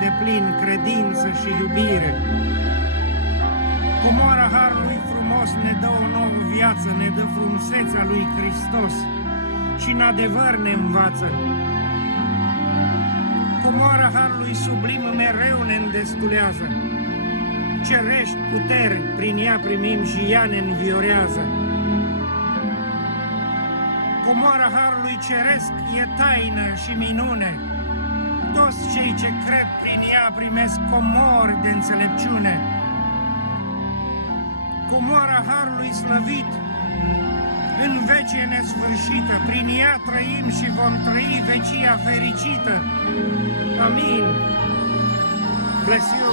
de plin, credință și iubire. Comoara Harului frumos ne dă o nouă viață, ne dă frumusețea lui Hristos și în adevăr ne învață. Comoara Harului sublim mereu ne îndestulează. Cerești puteri, prin ea primim și ea ne înviorează. Comoara Harului ceresc e taină și minune. Toți cei ce cred prin ea primesc comori de înțelepciune. Comoara Harului slăvit, în vecie nesfârșită, prin ea trăim și vom trăi vecia fericită. Amin. Bless you.